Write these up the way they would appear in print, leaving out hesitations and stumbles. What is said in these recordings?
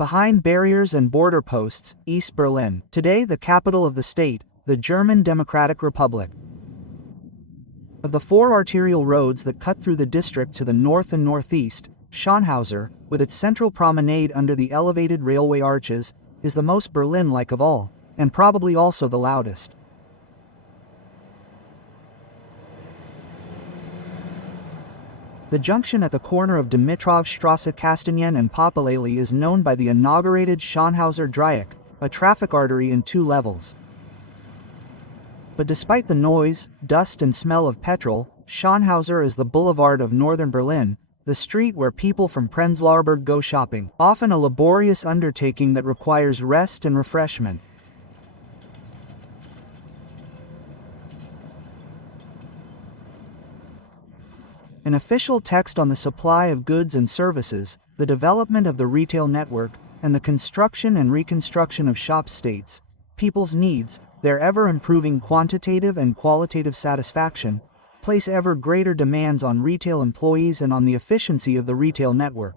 Behind barriers and border posts, East Berlin. Today the capital of the state, the German Democratic Republic. Of the 4 arterial roads that cut through the district to the north and northeast, Schönhauser, with its central promenade under the elevated railway arches, is the most Berlin-like of all, and probably also the loudest. The junction at the corner of Dimitrovstrasse Kastanien and Popelallee is known by the inaugurated Schönhauser Dreieck, a traffic artery in 2 levels. But despite the noise, dust and smell of petrol, Schönhauser is the boulevard of northern Berlin, the street where people from Prenzlauer Berg go shopping, often a laborious undertaking that requires rest and refreshment. An official text on the supply of goods and services, the development of the retail network, and the construction and reconstruction of shops states, people's needs, their ever-improving quantitative and qualitative satisfaction, place ever greater demands on retail employees and on the efficiency of the retail network.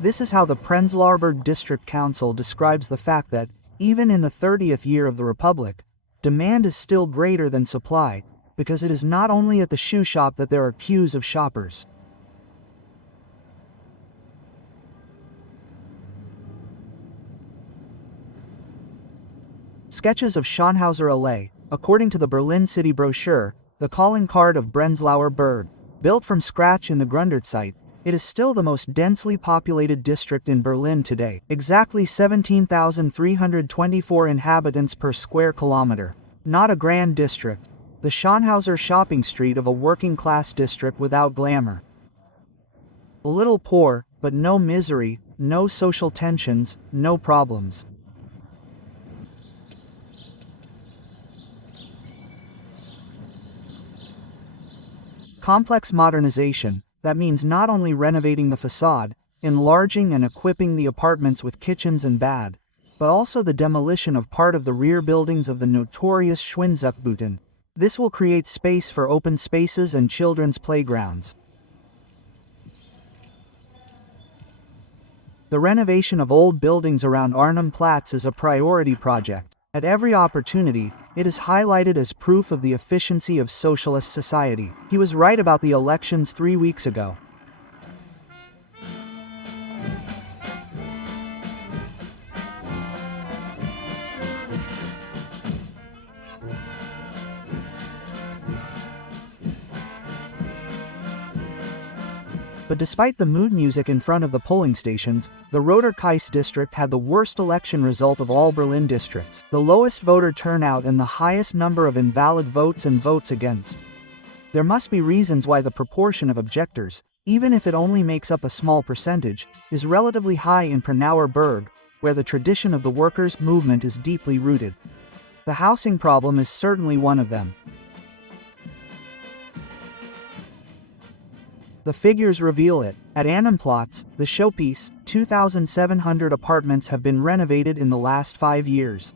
This is how the Prenzlauer Berg District Council describes the fact that, even in the 30th year of the Republic, demand is still greater than supply, because it is not only at the shoe shop that there are queues of shoppers. Sketches of Schönhauser Allee, according to the Berlin City brochure, the calling card of Prenzlauer Berg. Built from scratch in the Gründerzeit, it is still the most densely populated district in Berlin today, exactly 17,324 inhabitants per square kilometer. Not a grand district. The Schönhauser shopping street of a working-class district without glamour. A little poor, but no misery, no social tensions, no problems. Complex modernization, that means not only renovating the facade, enlarging and equipping the apartments with kitchens and baths, but also the demolition of part of the rear buildings of the notorious Schwinzuchtbuten. This will create space for open spaces and children's playgrounds. The renovation of old buildings around Arnhem Platz is a priority project. At every opportunity, it is highlighted as proof of the efficiency of socialist society. He was right about the elections 3 weeks ago. But despite the mood music in front of the polling stations, the Roter-Kreis district had the worst election result of all Berlin districts, the lowest voter turnout and the highest number of invalid votes and votes against. There must be reasons why the proportion of objectors, even if it only makes up a small percentage, is relatively high in Prenzlauer Berg, where the tradition of the workers' movement is deeply rooted. The housing problem is certainly one of them. The figures reveal it. At Arnhem Platz, the showpiece, 2,700 apartments have been renovated in the last 5 years.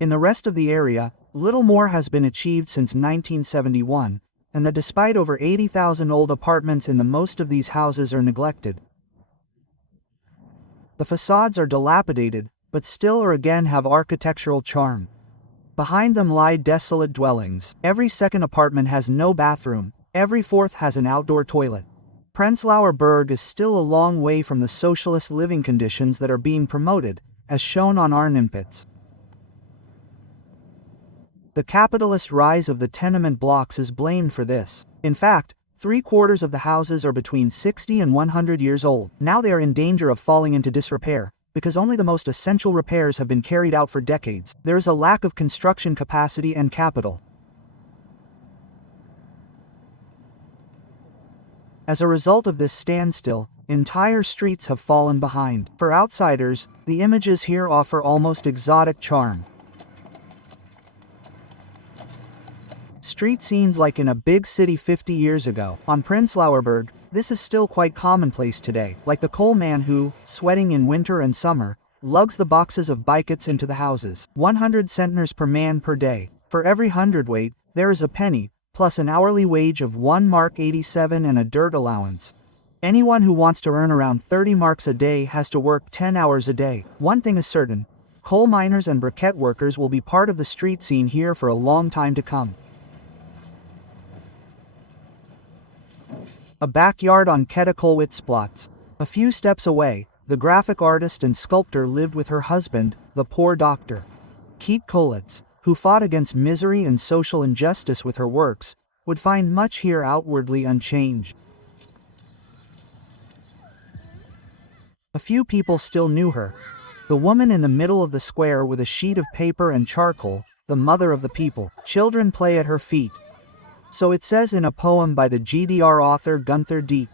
In the rest of the area, little more has been achieved since 1971, and that despite over 80,000 old apartments in the most of these houses are neglected. The facades are dilapidated, but still or again have architectural charm. Behind them lie desolate dwellings. Every second apartment has no bathroom. Every fourth has an outdoor toilet. Prenzlauer Berg is still a long way from the socialist living conditions that are being promoted, as shown on Arnhemplatz. The capitalist rise of the tenement blocks is blamed for this. In fact, 3/4 of the houses are between 60 and 100 years old. Now they are in danger of falling into disrepair, because only the most essential repairs have been carried out for decades. There is a lack of construction capacity and capital. As a result of this standstill, entire streets have fallen behind. For outsiders, the images here offer almost exotic charm. Street scenes like in a big city 50 years ago. On Prenzlauer Berg, this is still quite commonplace today, like the coal man who, sweating in winter and summer, lugs the boxes of bikets into the houses. 100 centners per man per day. For every hundredweight, there is a penny, plus an hourly wage of 1 mark 87 and a dirt allowance. Anyone who wants to earn around 30 marks a day has to work 10 hours a day. One thing is certain, coal miners and briquette workers will be part of the street scene here for a long time to come. A backyard on Kolwitzplatz. A few steps away, the graphic artist and sculptor lived with her husband, the poor doctor. Kate Kolitz, who fought against misery and social injustice with her works, would find much here outwardly unchanged. A few people still knew her. The woman in the middle of the square with a sheet of paper and charcoal, the mother of the people. Children play at her feet. So it says in a poem by the GDR author Gunther Dieck.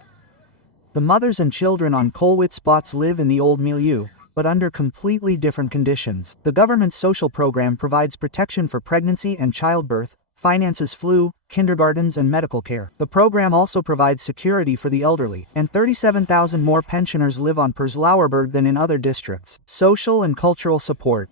The mothers and children on Kolwitzplatz live in the old milieu, but under completely different conditions. The government's social program provides protection for pregnancy and childbirth, finances flu, kindergartens and medical care. The program also provides security for the elderly, and 37,000 more pensioners live on Prenzlauer Berg than in other districts. Social and cultural support.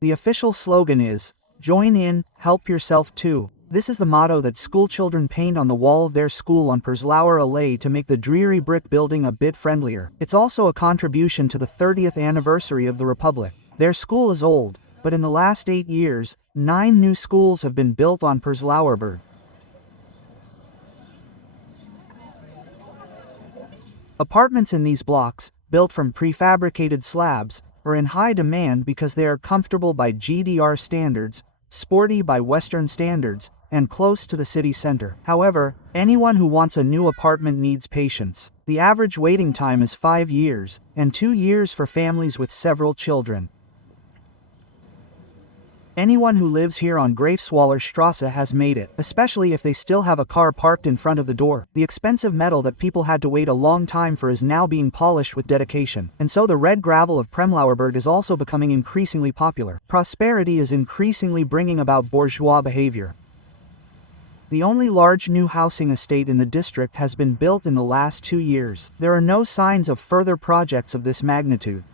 The official slogan is, "Join in, help yourself too." This is the motto that schoolchildren paint on the wall of their school on Prenzlauer Allee to make the dreary brick building a bit friendlier. It's also a contribution to the 30th anniversary of the Republic. Their school is old, but in the last 8 years, 9 new schools have been built on Prenzlauer Berg. Apartments in these blocks, built from prefabricated slabs, are in high demand because they are comfortable by GDR standards, sporty by Western standards, and close to the city center. However, anyone who wants a new apartment needs patience. The average waiting time is 5 years, and 2 years for families with several children. Anyone who lives here on Greifswaler Strasse has made it, especially if they still have a car parked in front of the door. The expensive metal that people had to wait a long time for is now being polished with dedication, and so the red gravel of Prenzlauer Berg is also becoming increasingly popular. Prosperity is increasingly bringing about bourgeois behavior. The only large new housing estate in the district has been built in the last 2 years. There are no signs of further projects of this magnitude.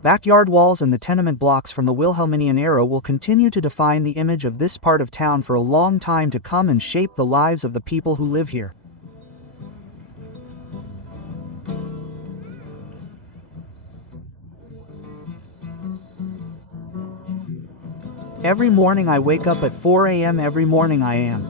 Backyard walls and the tenement blocks from the Wilhelminian era will continue to define the image of this part of town for a long time to come and shape the lives of the people who live here. Every morning I wake up at 4 a.m. Every morning I am.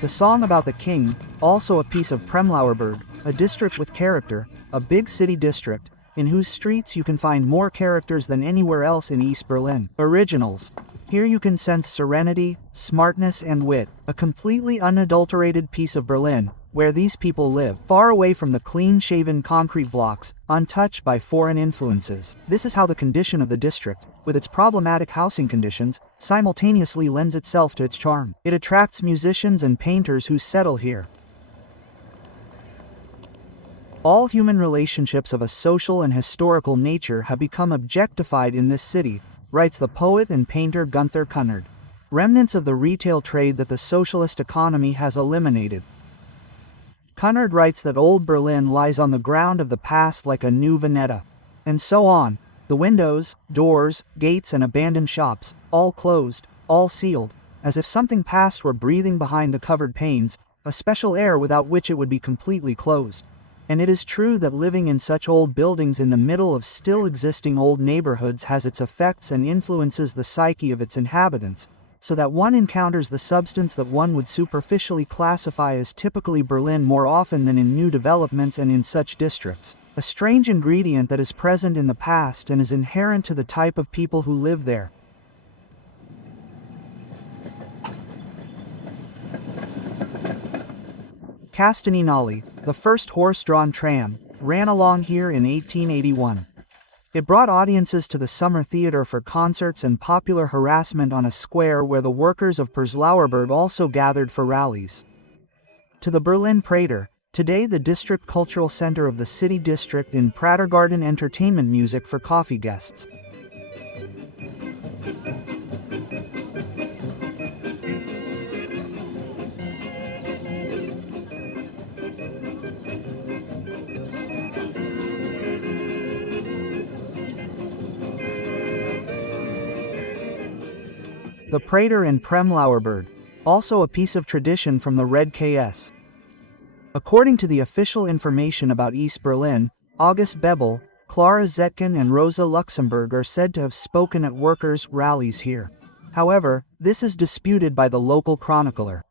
The song about the king, also a piece of Prenzlauer Berg, a district with character, a big city district, in whose streets you can find more characters than anywhere else in East Berlin. Originals. Here you can sense serenity, smartness and wit, a completely unadulterated piece of Berlin, where these people live, far away from the clean-shaven concrete blocks, untouched by foreign influences. This is how the condition of the district, with its problematic housing conditions, simultaneously lends itself to its charm. It attracts musicians and painters who settle here. All human relationships of a social and historical nature have become objectified in this city, writes the poet and painter Gunther Kunnard. Remnants of the retail trade that the socialist economy has eliminated. Kunnard writes that old Berlin lies on the ground of the past like a new Veneta. And so on. The windows, doors, gates and abandoned shops, all closed, all sealed, as if something past were breathing behind the covered panes, a special air without which it would be completely closed. And it is true that living in such old buildings in the middle of still existing old neighborhoods has its effects and influences the psyche of its inhabitants, so that one encounters the substance that one would superficially classify as typically Berlin more often than in new developments and in such districts. A strange ingredient that is present in the past and is inherent to the type of people who live there. Castaninali, the first horse-drawn tram, ran along here in 1881. It brought audiences to the summer theater for concerts and popular harassment on a square where the workers of Prenzlauer Berg also gathered for rallies. To the Berlin Prater, today the district cultural center of the city district in Pratergarten entertainment music for coffee guests. The Prater in Prenzlauer Berg. also a piece of tradition from the Red KS. According to the official information about East Berlin, August Bebel, Clara Zetkin and Rosa Luxemburg are said to have spoken at workers' rallies here. However, this is disputed by the local chronicler.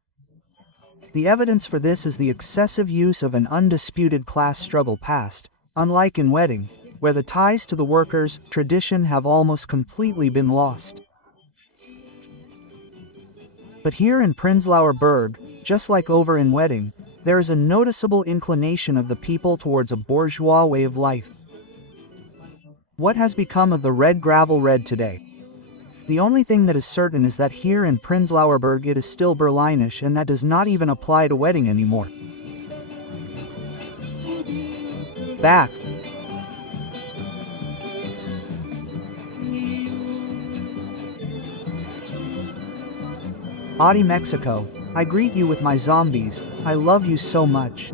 The evidence for this is the excessive use of an undisputed class struggle past, unlike in Wedding, where the ties to the workers' tradition have almost completely been lost. But here in Prenzlauer Berg, just like over in Wedding, there is a noticeable inclination of the people towards a bourgeois way of life. What has become of the red gravel red today? The only thing that is certain is that here in Prenzlauer Berg it is still Berlinish, and that does not even apply to Wedding anymore. Back. Audi Mexico, I greet you with my zombies, I love you so much.